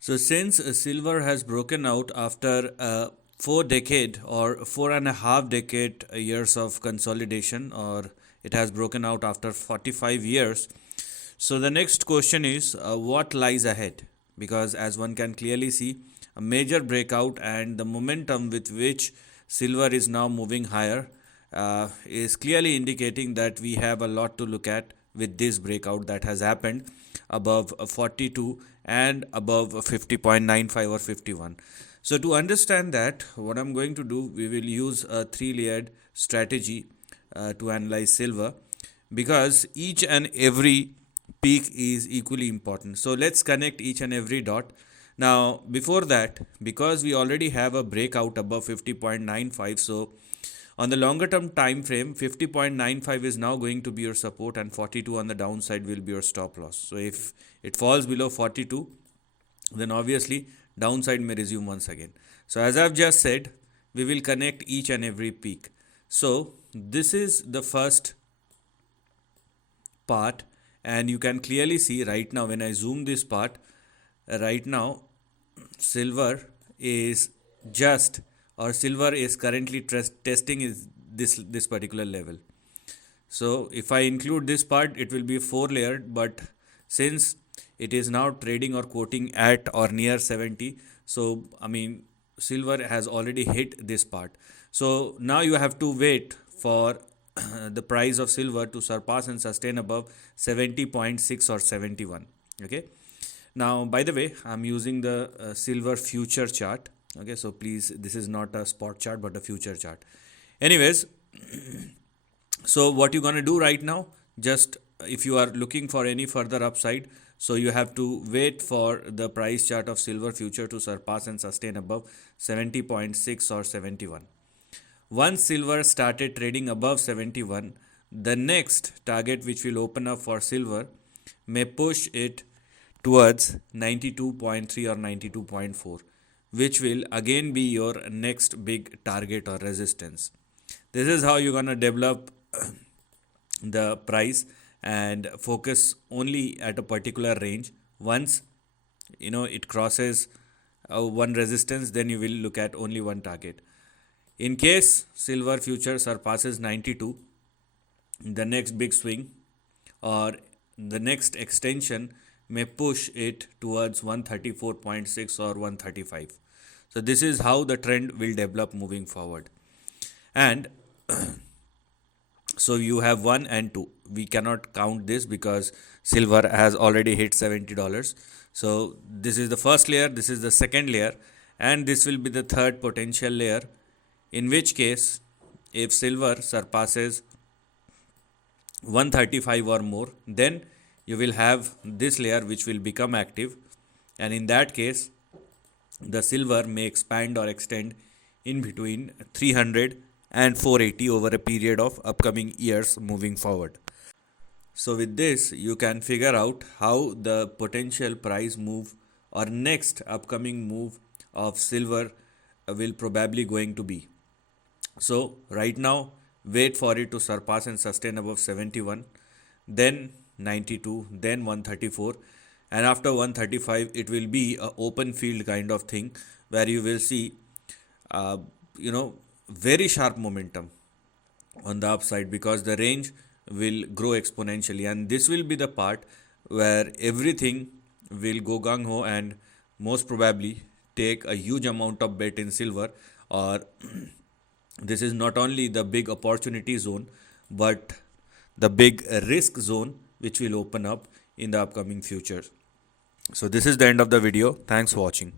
So since silver has broken out after 4 decade or 4.5 decade years of consolidation, or it has broken out after 45 years. So the next question is what lies ahead? Because as one can clearly see, a major breakout and the momentum with which silver is now moving higher is clearly indicating that we have a lot to look at with this breakout that has happened above 42 and above 50.95 or 51. So to understand that, what I'm going to do, we will use a three-layered strategy to analyze silver, because each and every peak is equally important. So let's connect each and every dot. Now, before that, because we already have a breakout above 50.95, so on the longer term time frame, 50.95 is now going to be your support, and 42 on the downside will be your stop loss. So if it falls below 42, then obviously downside may resume once again. So as I've just said, we will connect each and every peak. So this is the first part, and you can clearly see right now when I zoom this part, right now silver is just, or silver is currently testing is this particular level. So if I include this part, it will be 4 layered, but since it is now trading or quoting at or near 70, so I mean silver has already hit this part. So now you have to wait for the price of silver to surpass and sustain above 70.6 or 71. Okay. Now, by the way, I'm using the silver future chart. Okay, so please, this is not a spot chart but a future chart. Anyways, so what you're gonna do right now, just if you are looking for any further upside, so you have to wait for the price chart of silver future to surpass and sustain above 70.6 or 71. Once silver started trading above 71, the next target which will open up for silver may push it towards 92.3 or 92.4, which will again be your next big target or resistance. This is how you're going to develop the price and focus only at a particular range. Once it crosses one resistance, then you will look at only one target. In case silver future surpasses 92, the next big swing or the next extension may push it towards 134.6 or 135. So this is how the trend will develop moving forward. And so you have 1 and 2. We cannot count this because silver has already hit $70. So this is the first layer, this is the second layer, and this will be the third potential layer, in which case if silver surpasses 135 or more, then you will have this layer which will become active, and in that case the silver may expand or extend in between 300 and 480 over a period of upcoming years moving forward. So with this, you can figure out how the potential price move or next upcoming move of silver will probably going to be. So right now, wait for it to surpass and sustain above 71, then 92, then 134, and after 135 it will be a open field kind of thing where you will see very sharp momentum on the upside, because the range will grow exponentially, and this will be the part where everything will go gung-ho and most probably take a huge amount of bet in silver, or this is not only the big opportunity zone but the big risk zone which will open up in the upcoming future. So this is the end of the video. Thanks for watching.